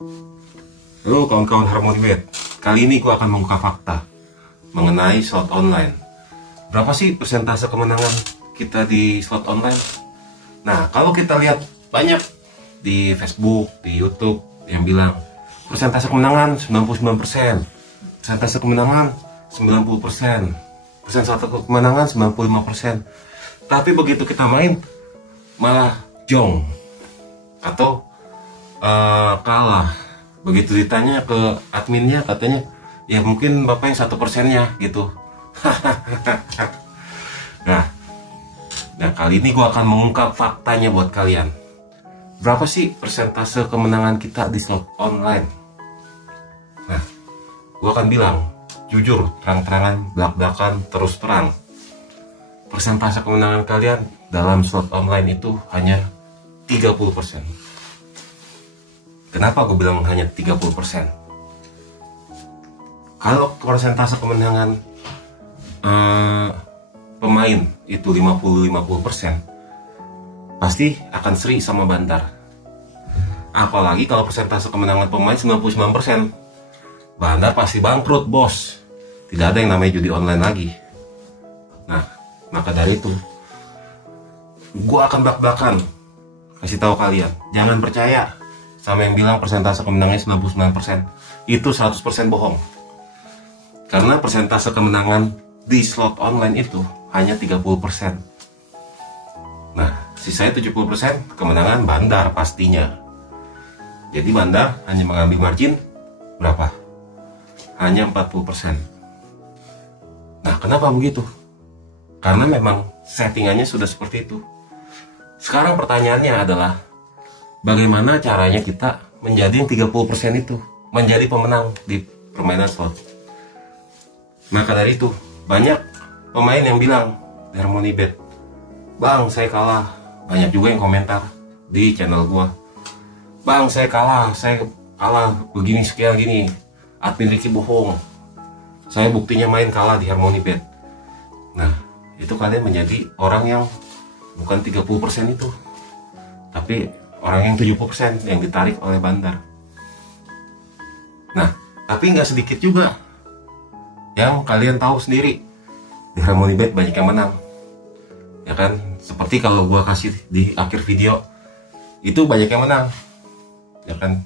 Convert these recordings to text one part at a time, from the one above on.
Halo kawan-kawan HarmonyBet, kali ini gue akan membuka fakta mengenai slot online. Berapa sih persentase kemenangan kita di slot online? Nah, kalau kita lihat banyak di Facebook, di YouTube yang bilang persentase kemenangan 99%, persentase kemenangan 90%, persentase kemenangan 95%. Tapi begitu kita main malah jong atau kalah. Begitu ditanya ke adminnya, katanya ya mungkin bapak yang 1%-nya gitu. nah kali ini gua akan mengungkap faktanya buat kalian. Berapa sih persentase kemenangan kita di slot online? Nah, gua akan bilang jujur, terang-terangan, belak-belakan, terus terang. Persentase kemenangan kalian dalam slot online itu hanya 30%. Kenapa gue bilang hanya 30%? Kalau persentase kemenangan pemain itu 50-50%, pasti akan seri sama Bandar. Apalagi kalau persentase kemenangan pemain 99%, Bandar pasti bangkrut, bos. Tidak ada yang namanya judi online lagi. Nah, maka dari itu gue akan belak-belakan kasih tahu kalian, jangan percaya sama yang bilang persentase kemenangannya 99%. Itu 100% bohong. Karena persentase kemenangan di slot online itu hanya 30%. Nah, sisanya 70% kemenangan Bandar pastinya. Jadi Bandar hanya mengambil margin berapa? Hanya 40%. Nah, kenapa begitu? Karena memang settingannya sudah seperti itu. Sekarang pertanyaannya adalah, bagaimana caranya kita menjadi yang 30% itu, menjadi pemenang di permainan slot? Maka dari itu, banyak pemain yang bilang di HarmonyBet, "Bang, saya kalah." Banyak juga yang komentar di channel gua, "Bang, saya kalah begini sekian gini. Admin Ricky bohong. Saya buktinya main kalah di HarmonyBet." Nah, itu kalian menjadi orang yang bukan 30% itu, tapi orang yang 70% yang ditarik oleh Bandar. Nah, tapi nggak sedikit juga yang kalian tahu sendiri, di HarmonyBet banyak yang menang, ya kan? Seperti kalau gua kasih di akhir video, itu banyak yang menang, ya kan?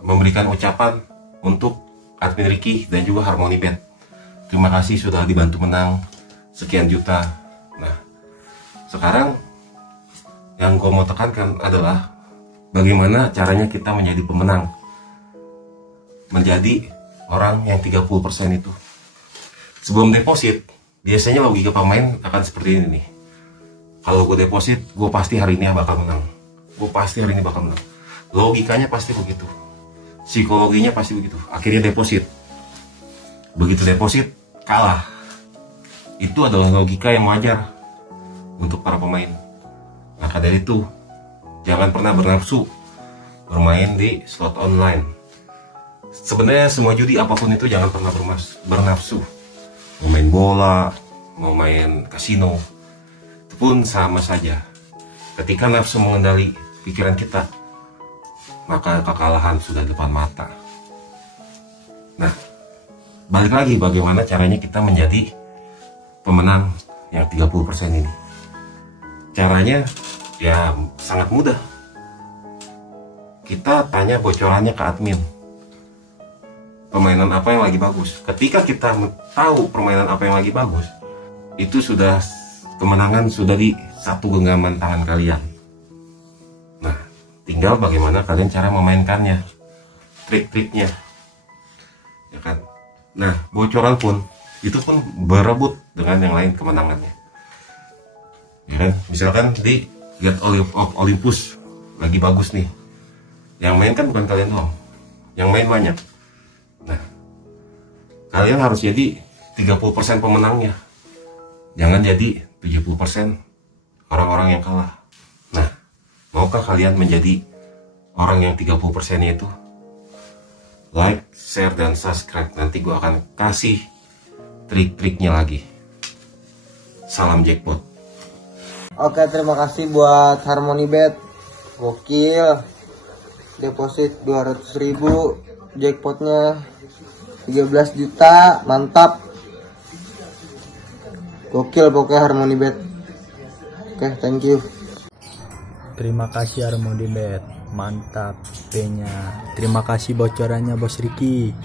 Memberikan ucapan untuk admin Ricky dan juga HarmonyBet. Terima kasih sudah dibantu menang sekian juta. Nah, sekarang yang gue mau tekankan adalah bagaimana caranya kita menjadi pemenang, menjadi orang yang 30% itu. Sebelum deposit, biasanya logika pemain akan seperti ini nih. Kalau gue deposit, gue pasti hari ini bakal menang. Gue pasti hari ini bakal menang. Logikanya pasti begitu. Psikologinya pasti begitu. Akhirnya deposit. Begitu deposit, kalah. Itu adalah logika yang wajar untuk para pemain. Maka dari itu, jangan pernah bernafsu bermain di slot online. Sebenarnya semua judi apapun itu jangan pernah bernafsu. Mau main bola, mau main kasino, itu pun sama saja. Ketika nafsu mengendali pikiran kita, maka kekalahan sudah depan mata. Nah, balik lagi bagaimana caranya kita menjadi pemenang yang 30% ini. Caranya ya sangat mudah. Kita tanya bocorannya ke admin. Permainan apa yang lagi bagus. Ketika kita tahu permainan apa yang lagi bagus, itu sudah kemenangan sudah di satu genggaman tangan kalian. Nah, tinggal bagaimana kalian cara memainkannya, trik-triknya, ya kan? Nah, bocoran pun itu pun berebut dengan yang lain kemenangannya. Ya kan? Misalkan di Get of Olympus lagi bagus nih, yang main kan bukan kalian doang, yang main banyak. Nah, kalian harus jadi 30% pemenangnya, jangan jadi 70% orang-orang yang kalah. Nah, maukah kalian menjadi orang yang 30% itu? Like, share, dan subscribe. Nanti gue akan kasih trik-triknya lagi. Salam jackpot. Oke, terima kasih buat HarmonyBet. Gokil. deposit 200.000, jackpotnya 13 juta, mantap. Gokil pokoknya Harmony Bet. Oke, thank you. Terima kasih Harmony Bet, mantap P-nya. Terima kasih bocorannya Bos Ricky.